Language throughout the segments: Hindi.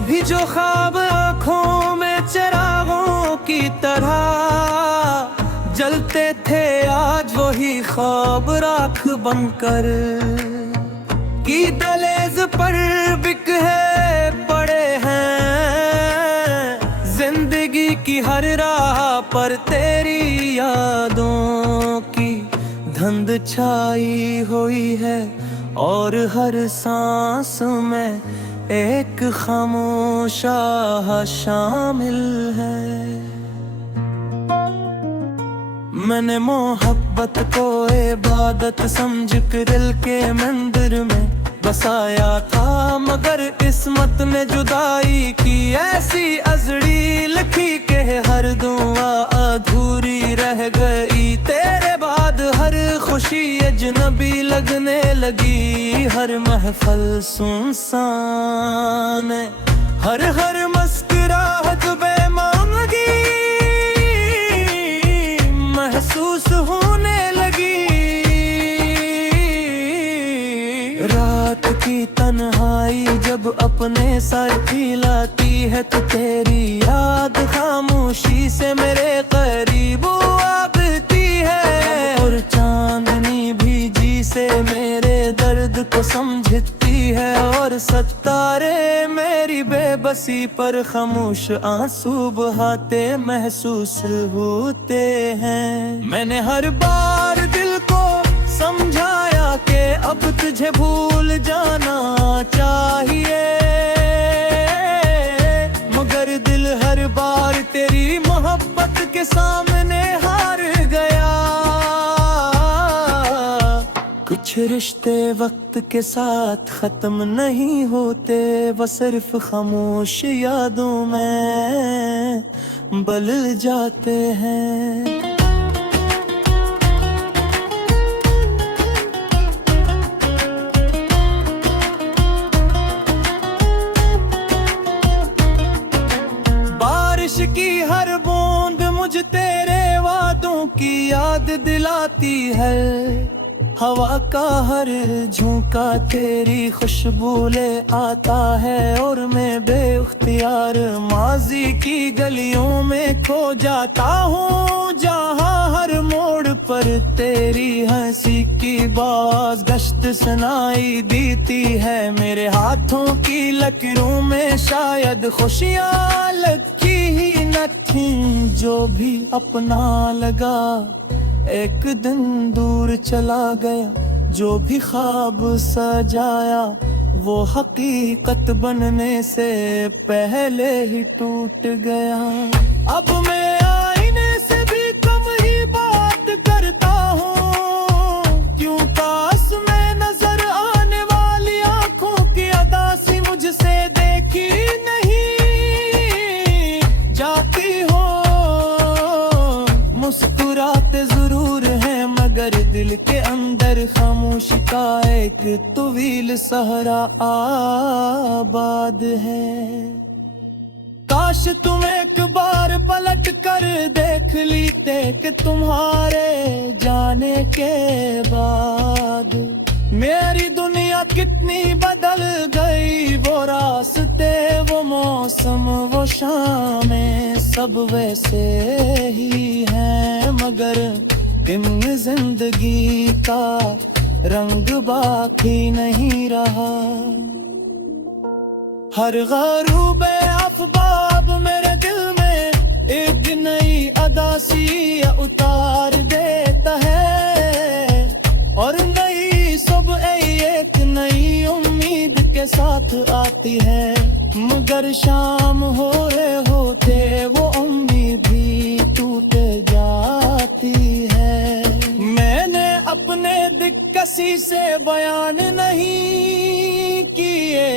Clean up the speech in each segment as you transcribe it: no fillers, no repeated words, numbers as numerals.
कभी जो ख्वाब आँखों में चिरागों की तरह जलते थे, आज वही ख्वाब राख बनकर की दहलीज पर बिखरे पड़े हैं। जिंदगी की हर राह पर तेरी यादों की धुंध छाई हुई है, और हर सांस में एक खामोश आह शामिल है। मैंने मोहब्बत को इबादत समझ कर दिल के मंदिर में बसाया था, मगर किस्मत ने जुदाई की ऐसी अजड़ी लिखी के हर दुआ अधूरी रह गई। तेरे बाद हर खुशी अजनबी लगने लगी, हर महफिल सुनसान, हर मुस्कुराहट बेमांगी महसूस होने लगी। रात की तन्हाई जब अपने साथ लाती है तो तेरी याद खामोशी से मेरे करीब आती है, और चांदनी भी जी से मेरे दर्द को समझती है, और सितारे मेरी बेबसी पर खामोश आंसू बहाते महसूस होते हैं। मैंने हर बार दिल को समझाया कि अब तुझे भूल जाना चाहिए, मगर दिल हर बार तेरी मोहब्बत के सामने हार गया। कुछ रिश्ते वक्त के साथ खत्म नहीं होते, वो सिर्फ खामोश यादों में बदल जाते हैं। बारिश की हर बूंद मुझे तेरे वादों की याद दिलाती है, हवा का हर झोंका तेरी खुशबू ले आता है, और मैं बेख्तियार माजी की गलियों में खो जाता हूँ, जहाँ हर मोड़ पर तेरी हंसी की बाज गश्त सुनाई देती है। मेरे हाथों की लकीरों में शायद खुशियाँ लगी ही न थी, जो भी अपना लगा एक दिन दूर चला गया, जो भी ख्वाब सजाया वो हकीकत बनने से पहले ही टूट गया। अब मैं आईने से भी कम ही बात करता हूँ, क्यों पास में नजर आने वाली आंखों की अदा सी मुझसे देखी नहीं जाती हो। मुस्कुराते जरूर है मगर दिल के अंदर खामोशी का एक तवील सहरा आबाद है। काश तुम एक बार पलट कर देख लीते कि तुम्हारे जाने के बाद मेरी दुनिया कितनी बदल गई। वो रास्ते, वो मौसम, वो शामें सब वैसे ही हैं, मगर इन जिंदगी का रंग बाकी नहीं रहा। हर गरूबे अफ़बाब मेरे दिल में एक नई अदासी उतार देता है, और नई सुबह एक नई उम्मीद के साथ आती है, मगर शाम हो रहे होते वो उम्मीद भी टूट जाती है। मैंने अपने दिक्कसी से बयान नहीं किए,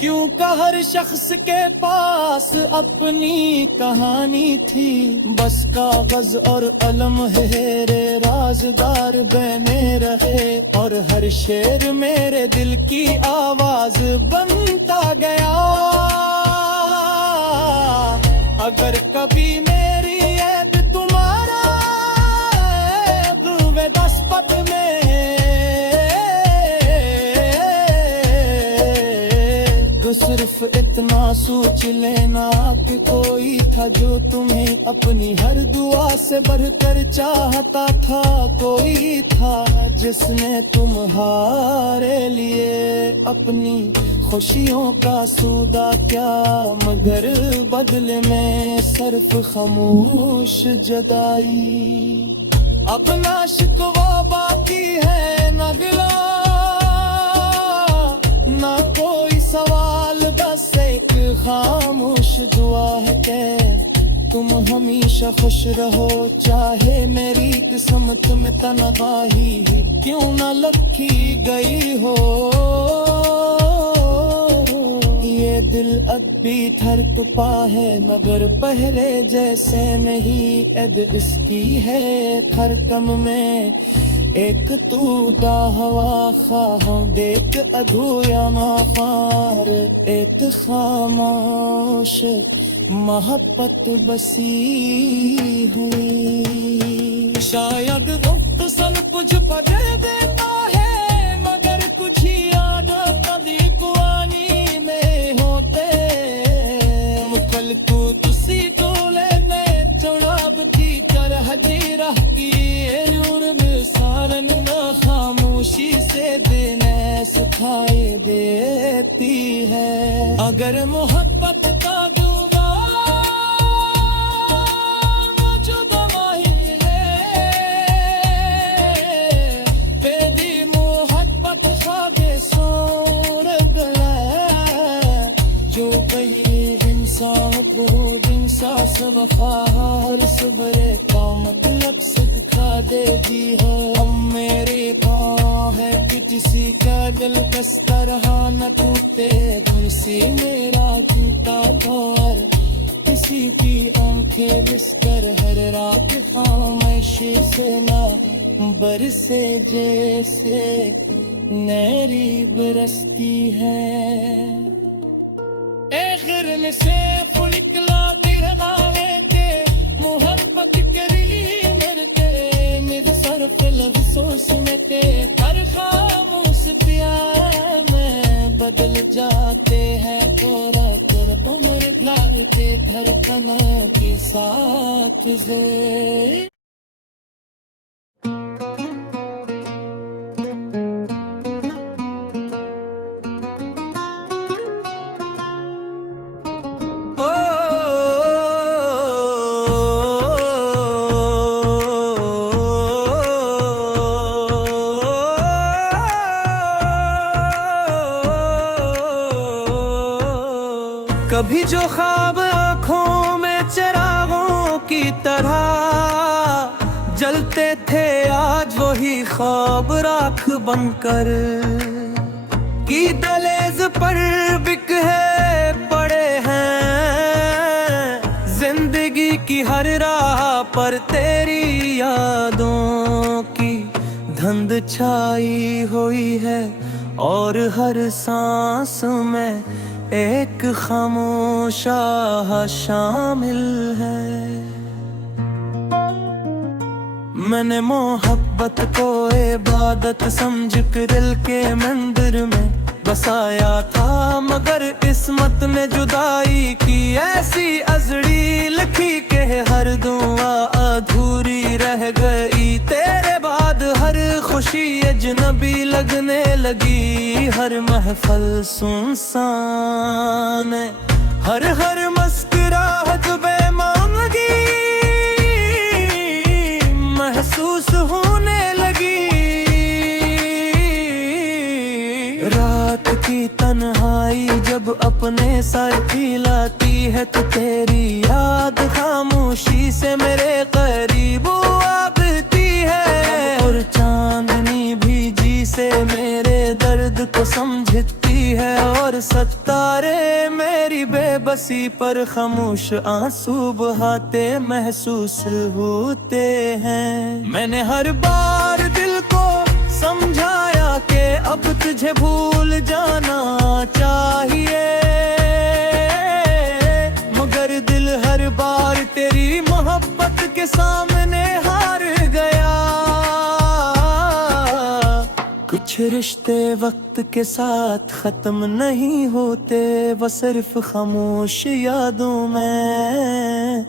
क्योंकि हर शख्स के पास अपनी कहानी थी। बस कागज और कलम मेरे राजदार बने रहे, और हर शेर मेरे दिल की आवाज बनता गया। अगर कभी मेरी ऐब तुम्हारा दस्पत में तो सिर्फ इतना सोच लेना कि कोई था जो तुम्हें अपनी हर दुआ से बढ़कर चाहता था। कोई था जिसने तुम्हारे लिए अपनी खुशियों का सौदा क्या, मगर बदले में सिर्फ खामोश जुदाई। अपना शिकवा बाकी है न गिला, ना कोई सवाल, बस एक खामोश दुआ है कि तुम हमेशा खुश रहो। चाहे मेरी किस्मत में तन्हाई क्यों न लिखी गई हो, ये दिल अब भी थर तुपा है मगर पहले जैसे नहीं। ऐद इसकी है खरकम में एक तू दा हवा खां देख अधूया मार, एक खामोश मोहब्बत बसी हुई। शायद वक्त सब कुछ बदल देता है मगर कुछ ही आदत कभी कुआनी में होते। मुकल को तुसी डोले में चौड़ाब की कर हजीरा की सारन न खामोशी से देने सिखाई देती है। अगर मोहब्बत का डूबा मौजूदा माहिले बेदी मोहब्बत खागे सोर गला, जो कही इंसान को इंसास वफार सुबरे का मतलब सिखा देगी है। हम मेरे पाँव है कि किसी का दिल किस तरह न टूटे, किसी मेरा जूता दौर किसी की आंखें बिस्तर हर रात खामोशी से ना बरसे जैसे नैरी बरसती है। आखिर में से फुलकला दिलवाले ते मोहब्बत करी मरते मेरे सर पे लफ्ज़ों में ते कर खामोश पिया में बदल जाते हैं तोरा तेरा उम्र ढालते धड़कन के साथ से। कभी जो ख्वाब आँखों में चिरागों की तरह जलते थे आज वही ख्वाब राख बनकर की दलेज पर बिखरे पड़े हैं। जिंदगी की हर राह पर तेरी यादों की धुंध छाई हुई है और हर सांस में एक खामोशा शामिल है। मैंने मोहब्बत को इबादत समझ कर दिल के मंदिर में बसाया था मगर किस्मत ने जुदाई की ऐसी अजड़ी लिखी के हर दुआ अधूरी रह गई। तेरे बाद हर खुशी अजनबी लगने लगी, हर महफिल सुनसान हर मुस्कुराहट बेमांगी महसूस होने लगी। रात की तन्हाई जब अपने साथ लाती है तो तेरी याद खामोशी से मेरे करीब आती है और चांदनी भी जी से मेरे दर्द को समझती है और सितारे मेरी बेबसी पर खामोश आंसू बहाते महसूस होते हैं। मैंने हर बार दिल को समझाया कि अब तुझे भूल जाना चाहिए मगर दिल हर बार तेरी मोहब्बत के सामने हार गया। कुछ रिश्ते वक्त के साथ खत्म नहीं होते, वो सिर्फ खामोश यादों में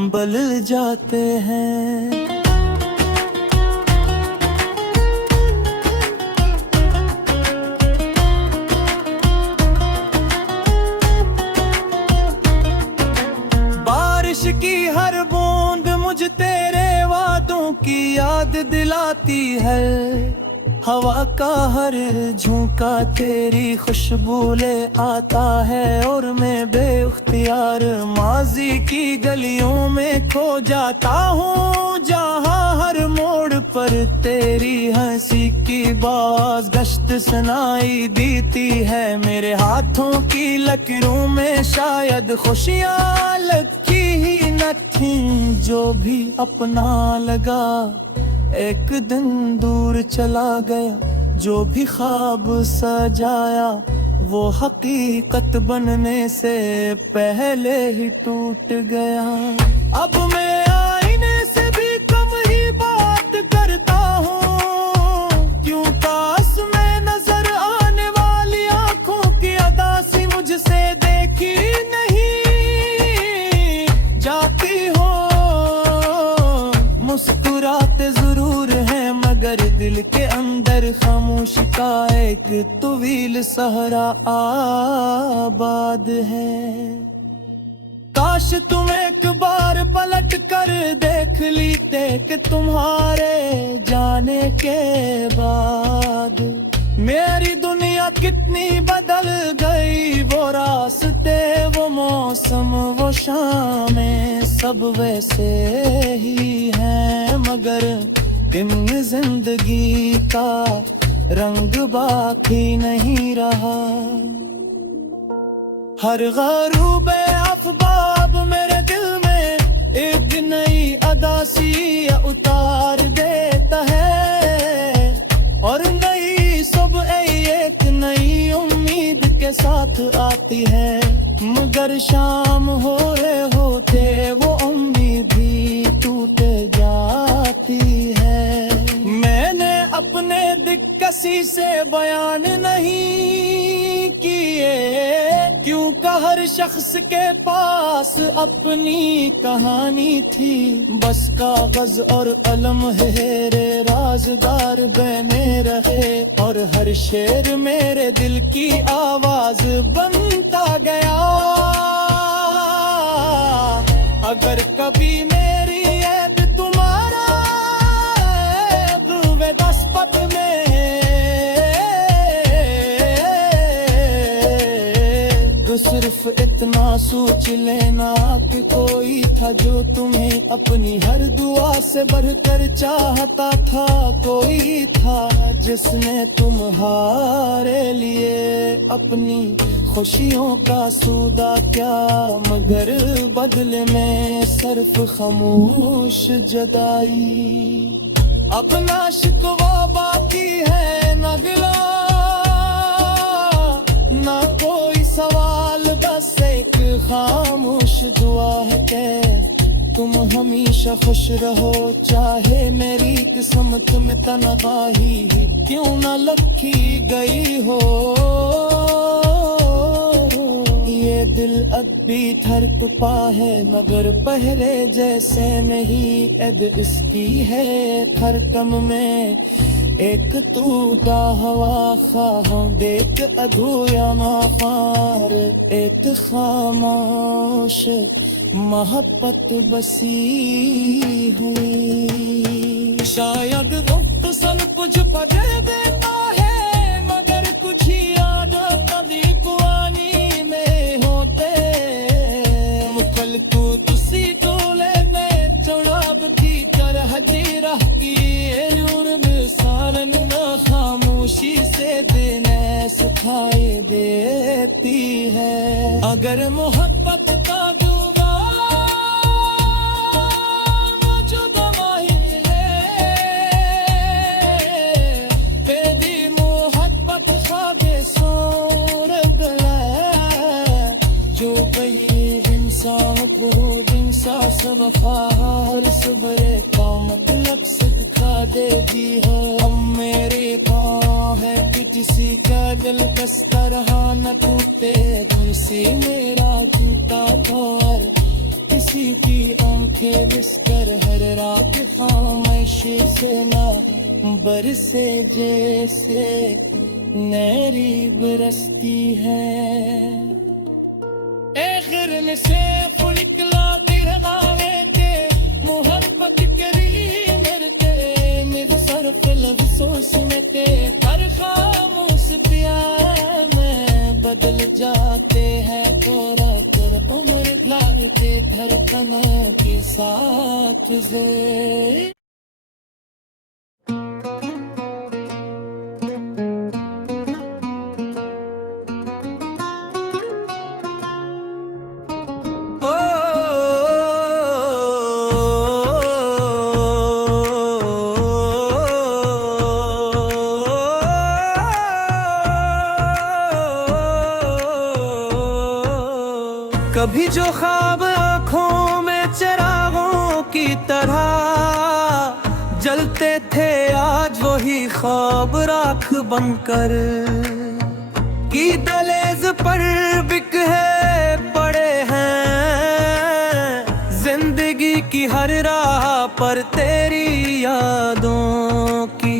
बदल जाते हैं। बारिश की हर बूंद मुझ तेरे वादों की याद दिलाती है, हवा का हर झोंका तेरी खुशबू ले आता है, और मैं बेख्तियार माजी की गलियों में खो जाता हूँ, जहाँ हर मोड़ पर तेरी हंसी की बाज गश्त सुनाई देती है। मेरे हाथों की लकीरों में शायद खुशियाँ लगी ही न थी, जो भी अपना लगा एक दिन दूर चला गया, जो भी ख्वाब सजाया वो हकीकत बनने से पहले ही टूट गया। अब मैं आईने से भी कम ही बात करता हूँ, क्यों पास में नजर आने वाली आंखों की अदा सी मुझसे देखी नहीं जाती हो। मुस्कुराते जरूर है मगर दिल के अंदर खामोशी का एक तवील सहरा आबाद है। काश तुम एक बार पलट कर देख लीते कि तुम्हारे जाने के बाद मेरी दुनिया कितनी बदल गई। वो रास्ते, वो मौसम, वो शामें सब वैसे ही हैं, मगर इन जिंदगी का रंग बाकी नहीं रहा। हर गरूबे अफ़बाब मेरे दिल में एक नई अदासी उतार देता है, और नई सुबह एक नई उम्मीद के साथ आती है, मगर शाम हो रहे होते वो उम्मीद भी टूट जाती है। मैंने अपने दिक्कसी से बयान नहीं किए, क्योंकि हर शख्स के पास अपनी कहानी थी। बस कागज और कलम मेरे राजदार बने रहे, और हर शेर मेरे दिल की आवाज बनता गया। अगर कभी मेरी ऐब तुम्हारा ऐब दस्तक में तो सिर्फ इतना सोच लेना कि कोई था जो तुम्हें अपनी हर दुआ से बढ़कर चाहता था। कोई था जिसने तुम्हारे लिए अपनी खुशियों का सौदा क्या, मगर बदले में सिर्फ खामोश जुदाई। अब ना शिकवा बाकी है ना गिला, ना कोई सवाल, बस एक खामोश दुआ है कि तुम हमेशा खुश रहो, चाहे मेरी किस्मत में तन्हाई क्यों न लिखी गई हो। ये दिल अब भी थर तुपा है, मगर पहले जैसे नहीं। ऐद इसकी है हर कम में एक तू दा हवा खां, देख अधूरा माखार एक खामोश मोहब्बत बसी हुई। शायद वक्त सब कुछ बदल देता है, मगर कुछ ही आदत कभी कुआनी में होते। मुकल तू तुसी डोले में चढ़ाव की कर हजीरा की सारन न खामोशी से देने सिखाई देती है। अगर मोहब्बत का डूबा मौजूद माहिले बेदी मोहब्बत खागे सोर बला, जो गई इंसान को इंसा सब खार सुबरे का मतलब सिखा देगी है। अब मेरे पाँव है किसी का दिल बस तरह न टूटे, फिर से मेरा टूटा दौर, किसी की आंखें बिस्तर हर रात खामोशी से ना बरसे जैसे नैरी बरसती है। आखिर से फुलकला गिरगावे मोहब्बत करी मरते मेरे सर पे लफ्ज़ों में ते हर खामोश प्यार में बदल जाते हैं थोड़ा थोड़ा उम्र भुलाते धड़कन के साथ से। कभी जो ख्वाब आँखों में चिरागों की तरह जलते थे, आज वही ख्वाब राख बनकर की दलेज पर बिखरे पड़े हैं। जिंदगी की हर राह पर तेरी यादों की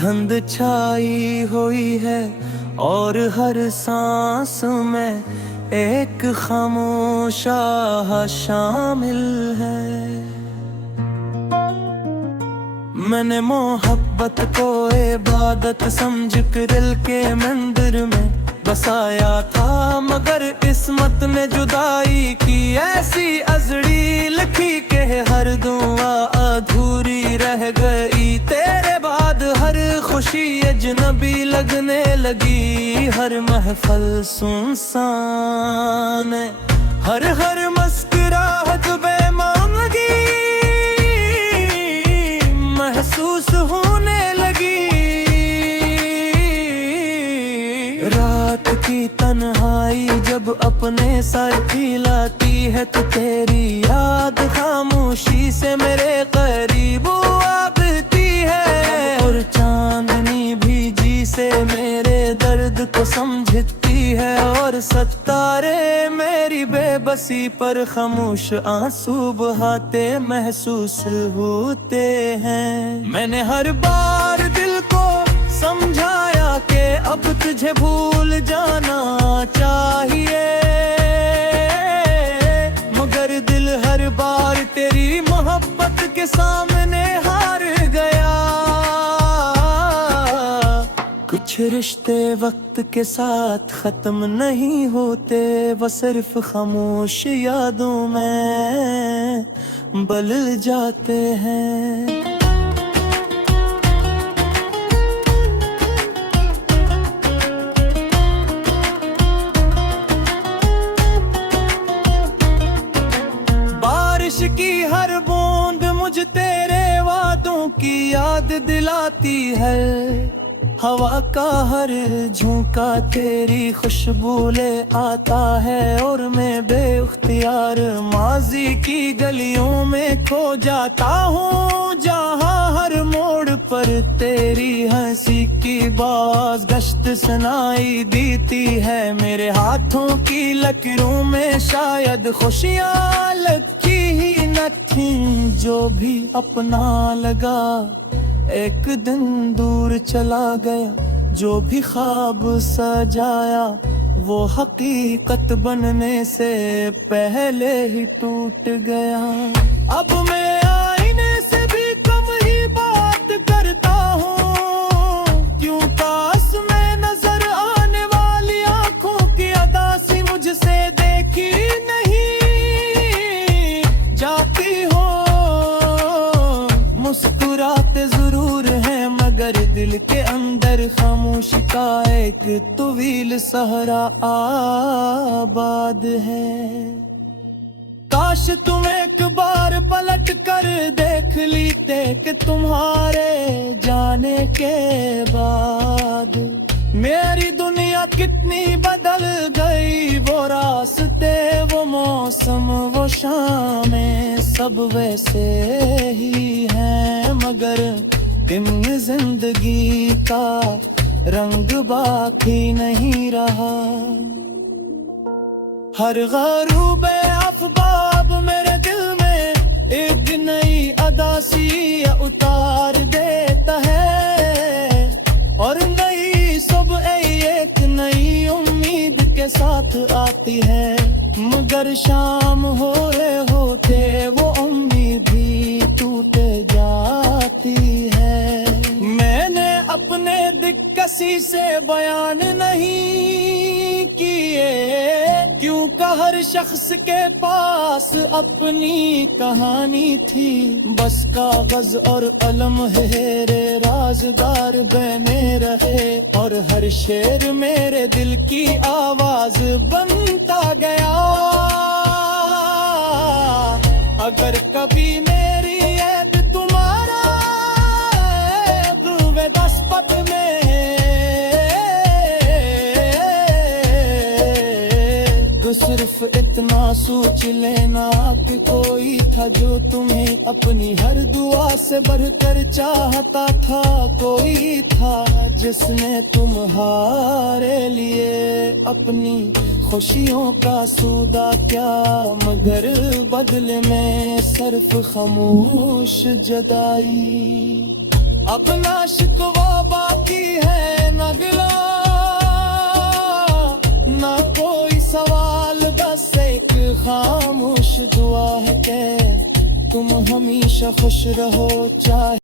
धुंध छाई हुई है और हर सांस में एक खामोशा शामिल है। मैंने मोहब्बत को इबादत समझ कर दिल के मंदिर में बसाया था, मगर किस्मत ने जुदाई की ऐसी अजड़ी लिखी के हर दुआ अधूरी रह गई। तेरे बाद हर खुशी अजनबी लगने लगी, हर महफल सुनसान है, हर मुस्कुराहट बेमांगी महसूस होने लगी। रात की तन्हाई जब अपने सर खिलाती है तो तेरी याद खामोशी से मेरे करीब आती है, और चांदनी भी जी से मेरे दर्द को समझती है, और सितारे मेरी बेबसी पर खामोश आंसू बहाते महसूस होते हैं। मैंने हर बार दिल को समझाया कि अब तुझे भूल जाना चाहिए, मगर दिल हर बार तेरी मोहब्बत के सामने हार गया। कुछ रिश्ते वक्त के साथ खत्म नहीं होते, वो सिर्फ खामोश यादों में बदल जाते हैं। बारिश की हर बूंद मुझ तेरे वादों की याद दिलाती है, हवा का हर झोंका तेरी खुशबू ले आता है, और मैं बेख्तियार माजी की गलियों में खो जाता हूँ, जहाँ हर मोड़ पर तेरी हंसी की बाज गश्त सुनाई देती है। मेरे हाथों की लकीरों में शायद खुशियाँ लगी ही न थी, जो भी अपना लगा एक दिन दूर चला गया, जो भी ख्वाब सजाया वो हकीकत बनने से पहले ही टूट गया। अब मैं आईने से भी कम ही बात करता हूँ, क्यों पास में नजर आने वाली आंखों की अदा सी मुझसे देखी नहीं जाती हो। मुस्कुराते जरूर हैं मगर दिल के अंदर खामोशी का एक तवील सहरा आबाद है। काश तुम एक बार पलट कर देख लीते कि तुम्हारे जाने के बाद मेरी दुनिया कितनी बदल गई। वो रास्ते, वो मौसम, वो शामें सब वैसे ही हैं, मगर इन जिंदगी का रंग बाकी नहीं रहा। हर गरूब अफ़बाब मेरे दिल में एक नई अदासी उतार देता है, और नई सुबह एक नई उम्मीद के साथ आती है। मगर शाम हो रहे होते वो उम्मीद भी टूट जाती है। मैंने अपने दिक्कसी से बयान नहीं किए, क्योंकि हर शख्स के पास अपनी कहानी थी। बस कागज और कलम मेरे राज़दार बने रहे, और हर शेर मेरे दिल की आवाज बनता गया। अगर कभी मेरी ऐब तुम्हारा विवादास्पद में तो सिर्फ इतना सोच लेना कि कोई था जो तुम्हें अपनी हर दुआ से बढ़कर चाहता था। कोई था जिसने तुम्हारे लिए अपनी खुशियों का सौदा क्या, मगर बदले में सिर्फ खामोश जुदाई। अब ना शिकवा बाकी है ना गिला, ना कोई सवाल, बस एक खामोश दुआ है कि तुम हमेशा खुश रहो चाहे